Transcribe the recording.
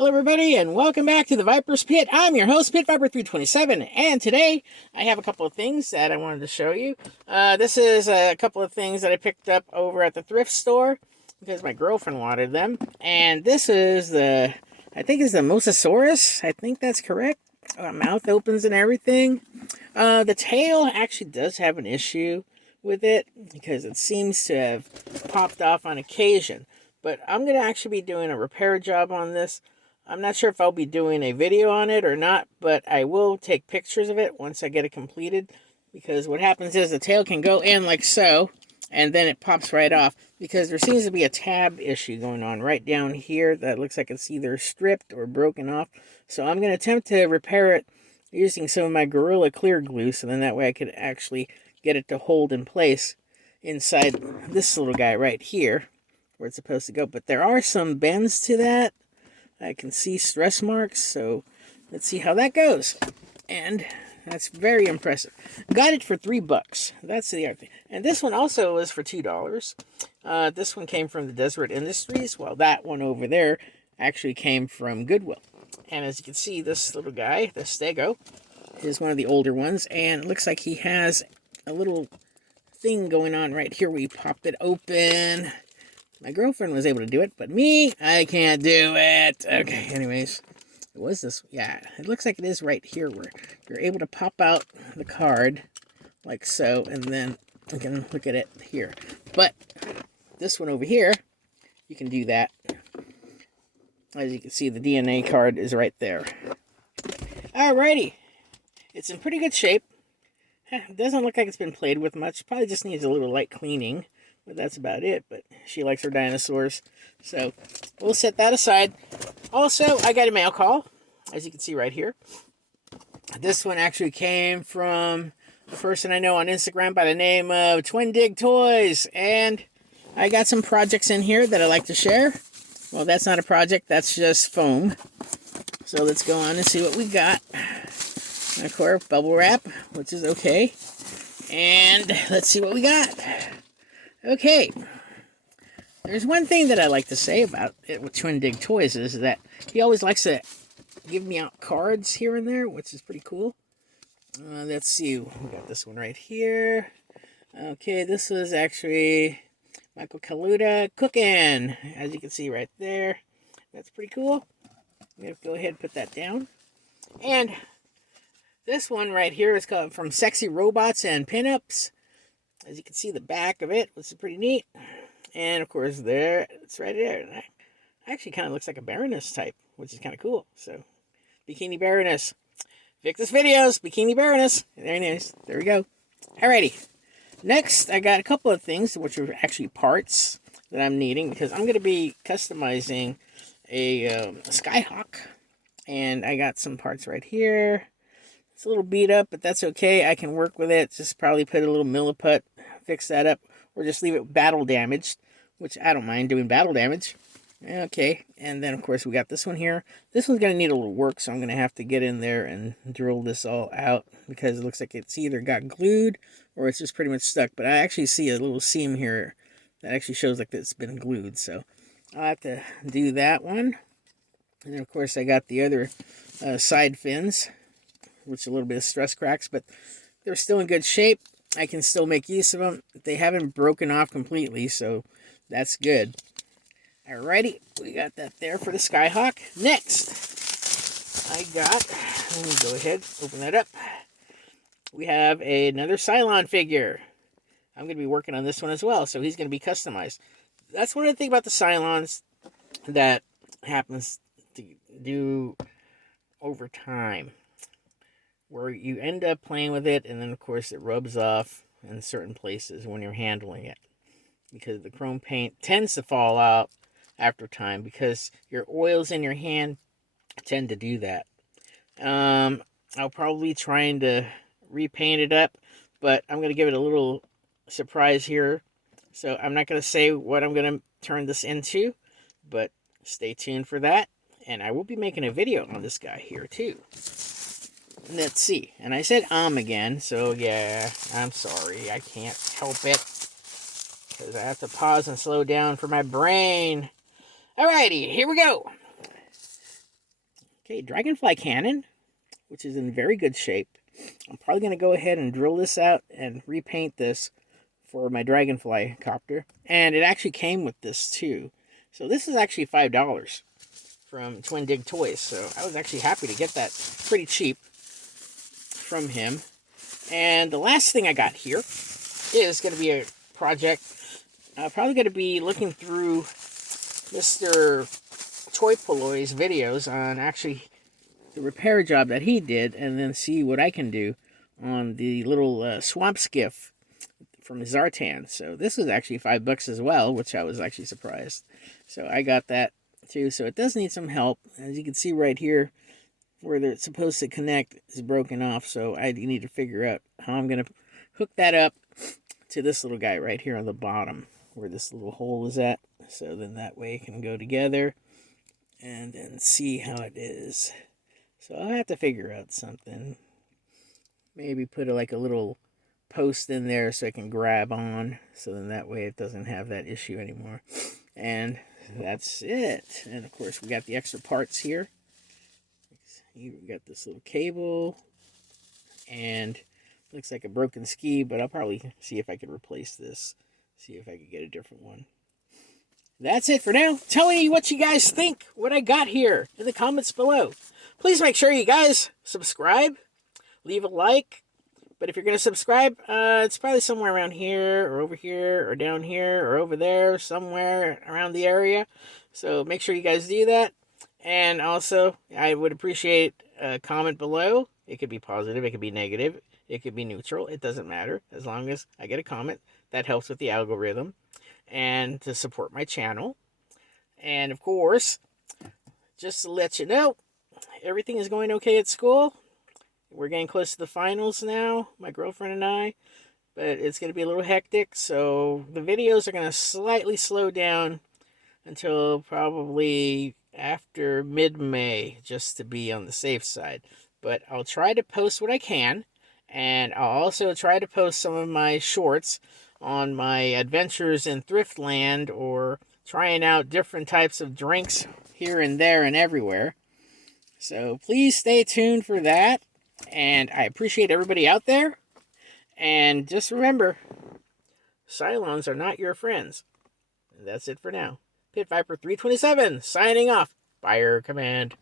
Hello everybody and welcome back to the Viper's Pit. I'm your host, Pit Viper 327, and today I have a couple of things that I wanted to show you. This is a couple of things that I picked up over at the thrift store because my girlfriend wanted them. And this is I think it's the Mosasaurus. I think that's correct. Mouth opens and everything. The tail actually does have an issue with it because it seems to have popped off on occasion. But I'm going to actually be doing a repair job on this. I'm not sure if I'll be doing a video on it or not, but I will take pictures of it once I get it completed. Because what happens is the tail can go in like so, and then it pops right off. Because there seems to be a tab issue going on right down here that looks like it's either stripped or broken off. So I'm going to attempt to repair it using some of my Gorilla Clear Glue, so then that way I could actually get it to hold in place inside this little guy right here, where it's supposed to go. But there are some bends to that. I can see stress marks, so let's see how that goes. And that's very impressive. Got it for $3. That's the other thing. And this one also was for $2. This one came from the Deseret Industries, while that one over there actually came from Goodwill. And as you can see, this little guy, the Stego, is one of the older ones, and it looks like he has a little thing going on right here where you popped it open. My girlfriend was able to do it, but me, I can't do it. Okay, anyways, it was this. Yeah, it looks like it is right here where you're able to pop out the card like so, and then you can look at it here. But this one over here, you can do that. As you can see, the DNA card is right there. Alrighty. It's in pretty good shape. It doesn't look like it's been played with much. Probably just needs a little light cleaning. But that's about it. But she likes her dinosaurs. So we'll set that aside. Also, I got a mail call, as you can see right here. This one actually came from a person I know on Instagram by the name of Twin Dig Toys. And I got some projects in here that I like to share. Well, that's not a project. That's just foam. So let's go on and see what we got. And of course, bubble wrap, which is okay. And let's see what we got. Okay, there's one thing that I like to say about it with Twin Dig Toys is that he always likes to give me out cards here and there, which is pretty cool. Let's see, we got this one right here. Okay, this was actually Michael Kaluta cooking, as you can see right there. That's pretty cool. I'm going to go ahead and put that down. And this one right here is called From Sexy Robots and Pinups. As you can see, the back of it, which is pretty neat. And, of course, there, it's right there. It actually kind of looks like a Baroness type, which is kind of cool. So, Bikini Baroness. Victus Videos, Bikini Baroness. There it is. There we go. Alrighty. Next, I got a couple of things, which are actually parts that I'm needing, because I'm going to be customizing a Skyhawk. And I got some parts right here. It's a little beat up, but that's okay. I can work with it. Just probably put a little milliput, fix that up, or just leave it battle damaged, which I don't mind doing battle damage. Okay, and then of course we got this one here. This one's going to need a little work, so I'm going to have to get in there and drill this all out because it looks like it's either got glued or it's just pretty much stuck. But I actually see a little seam here that actually shows like it's been glued, so I'll have to do that one. And then of course I got the other side fins, which a little bit of stress cracks, but they're still in good shape. I can still make use of them. They haven't broken off completely, so that's good. Alrighty, we got that there for the Skyhawk. Next, I got, let me go ahead, open that up. We have another Cylon figure. I'm going to be working on this one as well, so he's going to be customized. That's one of the things about the Cylons that happens to do over time, where you end up playing with it, and then, of course, it rubs off in certain places when you're handling it. Because the chrome paint tends to fall out after time, because your oils in your hand tend to do that. I'll probably trying to repaint it up, but I'm going to give it a little surprise here. So I'm not going to say what I'm going to turn this into, but stay tuned for that. And I will be making a video on this guy here, too. Let's see. And I said again, so yeah, I'm sorry. I can't help it, because I have to pause and slow down for my brain. Alrighty, here we go. Okay, dragonfly cannon, which is in very good shape. I'm probably going to go ahead and drill this out and repaint this for my dragonfly copter. And it actually came with this too. So this is actually $5 from Twin Dig Toys. So I was actually happy to get that pretty cheap from him. And the last thing I got here is going to be a project. I'm probably going to be looking through Mr. Toy Polloy's videos on actually the repair job that he did, and then see what I can do on the little swamp skiff from Zartan. So this was actually $5 as well, which I was actually surprised. So I got that too. So it does need some help. As you can see right here, where they're supposed to connect is broken off. So I need to figure out how I'm going to hook that up to this little guy right here on the bottom, where this little hole is at. So then that way it can go together and then see how it is. So I'll have to figure out something. Maybe put like a little post in there so I can grab on. So then that way it doesn't have that issue anymore. And that's it. And of course we got the extra parts here. We got this little cable. And looks like a broken ski, but I'll probably see if I can replace this. See if I can get a different one. That's it for now. Tell me what you guys think, what I got here in the comments below. Please make sure you guys subscribe, leave a like. But if you're going to subscribe, it's probably somewhere around here, or over here, or down here, or over there, somewhere around the area. So make sure you guys do that. And also, I would appreciate a comment below. It could be positive, it could be negative, it could be neutral. It doesn't matter. As long as I get a comment, that helps with the algorithm and to support my channel. And of course, just to let you know, everything is going okay at school. We're getting close to the finals now, my girlfriend and I, but it's going to be a little hectic, so the videos are going to slightly slow down until probably after mid-May, just to be on the safe side. But I'll try to post what I can, and I'll also try to post some of my shorts on my adventures in Thriftland, or trying out different types of drinks here and there and everywhere. So please stay tuned for that. And I appreciate everybody out there. And just remember, Cylons are not your friends. And that's it for now. Pit Viper 327 signing off. Fire command.